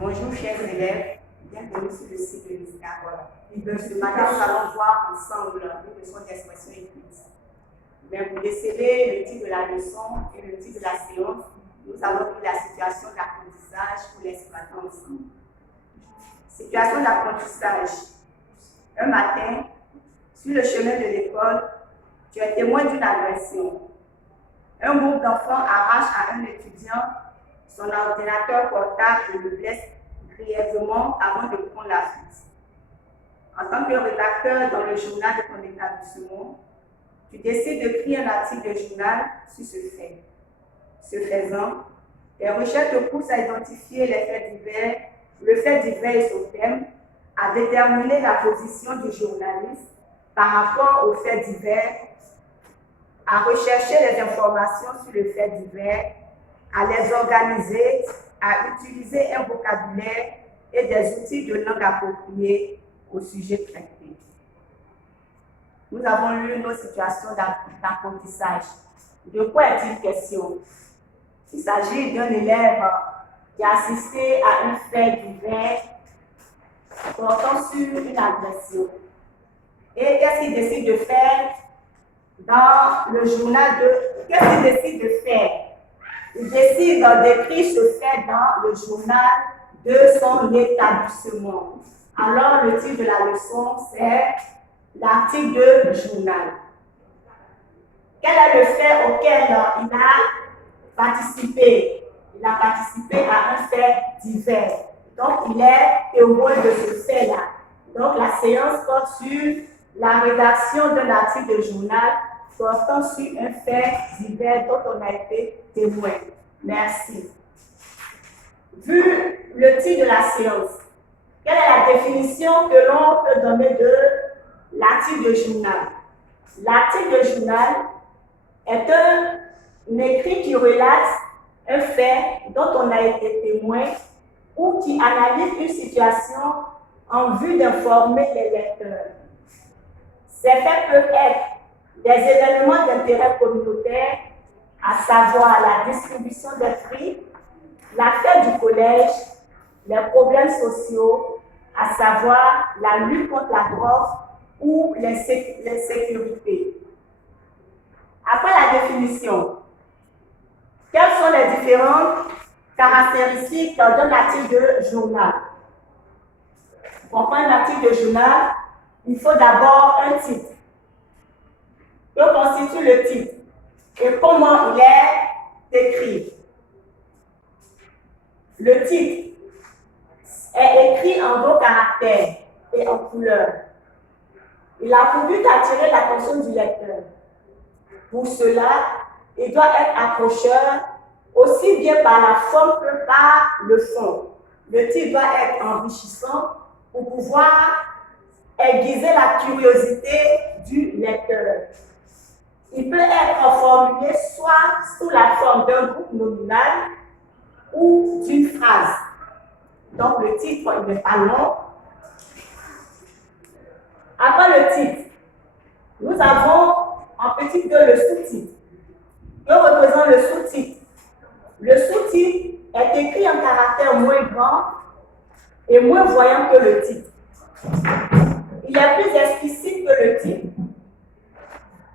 Bonjour chers élèves, bienvenue sur le site de l'ISCA. Ce matin, nous allons voir ensemble une leçon d'expression écrite. Mais pour déceler le titre de la leçon et le titre de la séance, nous avons pris la situation d'apprentissage pour l'exploiter ensemble. Situation d'apprentissage. Un matin, sur le chemin de l'école, tu es témoin d'une agression. Un groupe d'enfants arrache à un étudiant son ordinateur portable et le blesse grièvement avant de prendre la fuite. En tant que rédacteur dans le journal de ton établissement, tu décides de créer un article de journal sur ce fait. Ce faisant, tes recherches te poussent à identifier les faits divers, le fait divers et son thème, à déterminer la position du journaliste par rapport aux faits divers, à rechercher les informations sur le fait divers, à les organiser, à utiliser un vocabulaire et des outils de langue appropriés au sujet traité. Nous avons lu nos situations d'apprentissage. De quoi est-il question? Il s'agit d'un élève qui a assisté à un fait divers portant sur une agression. Et qu'est-ce qu'il décide de faire dans le journal Qu'est-ce qu'il décide de faire? Il décide d'écrire ce fait dans le journal de son établissement. Alors, le titre de la leçon, c'est l'article de journal. Quel est le fait auquel il a participé? Il a participé à un fait divers. Donc, il est témoin de ce fait-là. Donc, la séance porte sur la rédaction d'un article de journal portant sur un fait divers dont on a été témoin. Merci. Vu le titre de la séance, quelle est la définition que l'on peut donner de l'article de journal? L'article de journal est un écrit qui relate un fait dont on a été témoin ou qui analyse une situation en vue d'informer les lecteurs. Ces faits peuvent être des événements d'intérêt communautaire, à savoir la distribution des prix, la fête du collège, les problèmes sociaux, à savoir la lutte contre la drogue ou les sécurités. Après la définition, quelles sont les différentes caractéristiques d'un article de journal? Pour prendre un article de journal, il faut d'abord un titre. Que constitue le titre et comment il est écrit? Le titre est écrit en gros caractères et en couleurs. Il a pour but d'attirer l'attention du lecteur. Pour cela, il doit être accrocheur aussi bien par la forme que par le fond. Le titre doit être enrichissant pour pouvoir aiguiser la curiosité du lecteur. Il peut être formulé soit sous la forme d'un groupe nominal ou d'une phrase. Donc le titre, il n'est pas long. Après le titre, nous avons en petit 2 le sous-titre. Que représente le sous-titre? Le sous-titre est écrit en caractère moins grand et moins voyant que le titre. Il est plus explicite que le titre,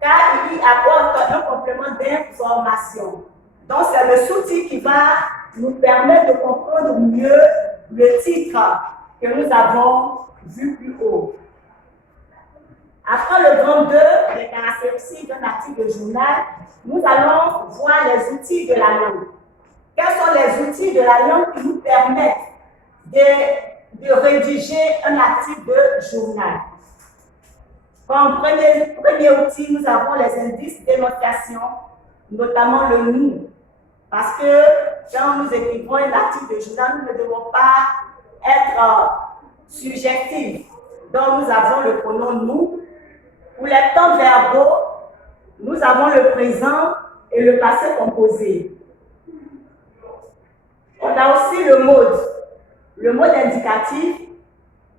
car il y apporte un complément d'information. Donc, c'est le sous-titre qui va nous permettre de comprendre mieux le titre que nous avons vu plus haut. Après le grand 2, les caractéristiques d'un article de journal, nous allons voir les outils de la langue. Quels sont les outils de la langue qui nous permettent de rédiger un article de journal? Comme premier outil, nous avons les indices d'énonciation, notamment le nous. Parce que quand nous écrivons un article de journal, nous ne devons pas être subjectifs. Donc nous avons le pronom nous. Pour les temps verbaux, nous avons le présent et le passé composé. On a aussi le mode indicatif.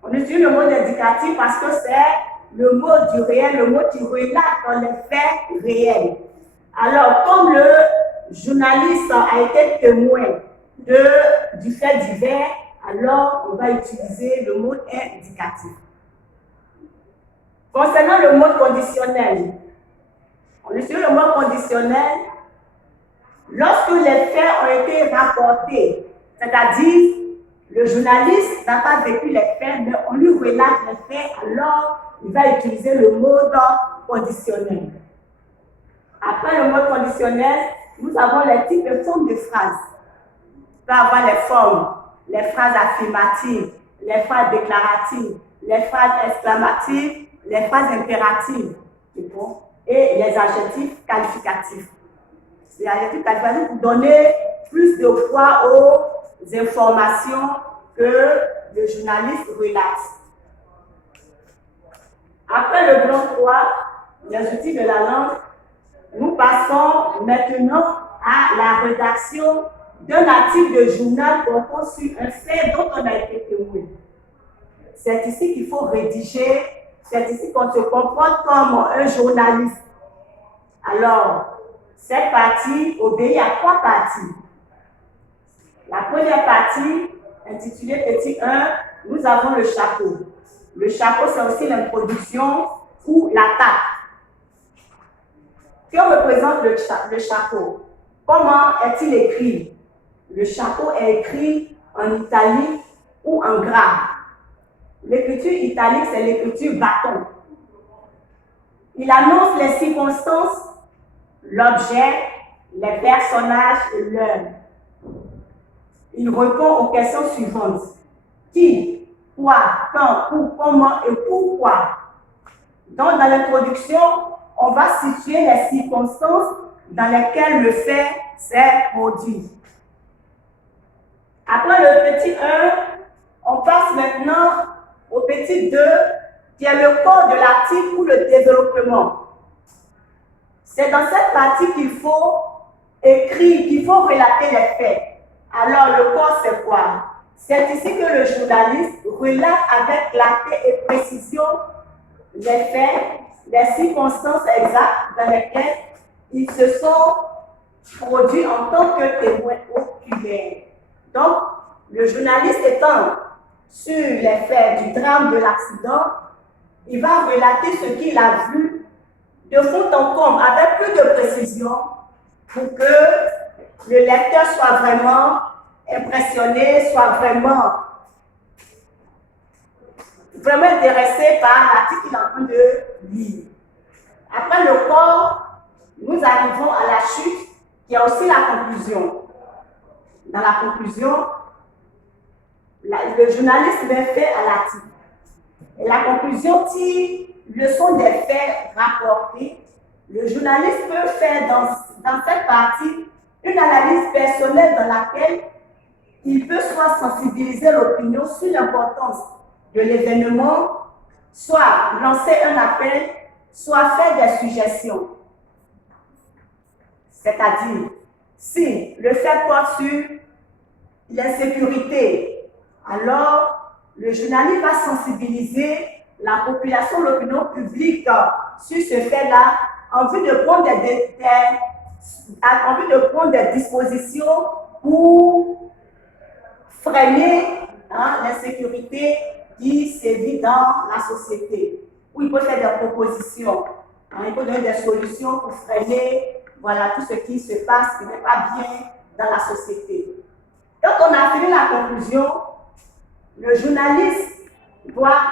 On utilise le mode indicatif parce que c'est le mot du réel, le mot qui relate les faits réels. Alors, comme le journaliste a été témoin du fait divers, alors on va utiliser le mot indicatif. Concernant le mot conditionnel, on utilise le mot conditionnel lorsque les faits ont été rapportés, c'est-à-dire le journaliste n'a pas vécu les faits, mais on lui relate les faits, alors il va utiliser le mot conditionnel. Après le mot conditionnel, nous avons les types de formes de phrases. On peut avoir les formes, les phrases affirmatives, les phrases déclaratives, les phrases exclamatives, les phrases impératives, et les adjectifs qualificatifs. Les adjectifs qualificatifs pour donner plus de poids aux informations que le journaliste relate. Après le grand 3, les outils de la langue, nous passons maintenant à la rédaction d'un article de journal portant sur un fait dont on a été témoin. C'est ici qu'il faut rédiger, c'est ici qu'on se comporte comme un journaliste. Alors, cette partie obéit à 3 parties. La première partie, intitulée petit 1, nous avons le chapeau. Le chapeau, c'est aussi l'introduction ou l'attaque. Que représente le chapeau? Comment est-il écrit? Le chapeau est écrit en italique ou en gras. L'écriture italique, c'est l'écriture bâton. Il annonce les circonstances, l'objet, les personnages et l'heure. Il répond aux questions suivantes. Qui, quoi, quand, où, comment et pourquoi. Donc, dans l'introduction, on va situer les circonstances dans lesquelles le fait s'est produit. Après le petit 1, on passe maintenant au petit 2, qui est le corps de l'article ou le développement. C'est dans cette partie qu'il faut écrire, qu'il faut relater les faits. Alors, le corps, c'est quoi? C'est ici que le journaliste relate avec clarté et précision les faits, les circonstances exactes dans lesquelles ils se sont produits en tant que témoins oculaires. Donc, le journaliste étant sur les faits du drame de l'accident, il va relater ce qu'il a vu de fond en comble, avec plus de précision, pour que le lecteur soit vraiment impressionné, soit vraiment intéressé par l'article qu'il est en train de lire. Après le corps, nous arrivons à la chute, qui est aussi la conclusion. Dans la conclusion, le journaliste met fait à l'article. Et la conclusion tire leçon des faits rapportés. Le journaliste peut faire dans cette partie une analyse personnelle dans laquelle il peut soit sensibiliser l'opinion sur l'importance de l'événement, soit lancer un appel, soit faire des suggestions. C'est-à-dire, si le fait porte sur l'insécurité, alors le journaliste va sensibiliser la population, l'opinion publique sur ce fait-là, en vue de prendre des dispositions pour freiner l'insécurité qui sévit dans la société. Où il peut faire des propositions, il peut donner des solutions pour freiner tout ce qui se passe, qui n'est pas bien dans la société. Quand on a fini la conclusion, le journaliste doit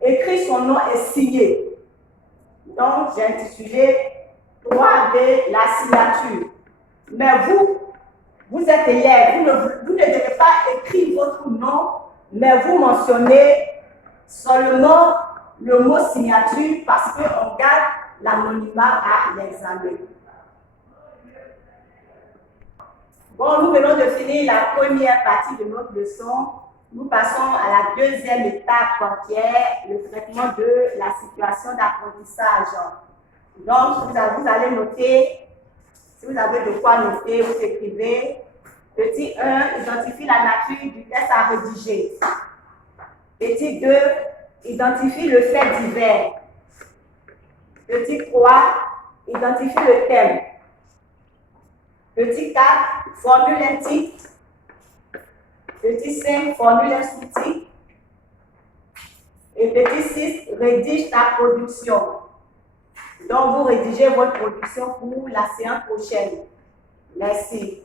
écrire son nom et signer. Donc, j'ai intitulé 3D, la signature. Mais vous êtes élève, vous ne devez pas écrire votre nom, mais vous mentionnez seulement le mot signature parce qu'on garde l'anonymat à l'examen. Bon, nous venons de finir la première partie de notre leçon. Nous passons à la deuxième étape qui est le traitement de la situation d'apprentissage. Donc, vous allez noter, si vous avez de quoi noter, vous écrivez. Petit 1, identifie la nature du texte à rédiger. Petit 2, identifie le fait divers. Petit 3, identifie le thème. Petit 4, formule un titre. Petit 5, formule instructive. Et petit 6, rédige ta production. Donc, vous rédigez votre production pour la séance prochaine. Merci.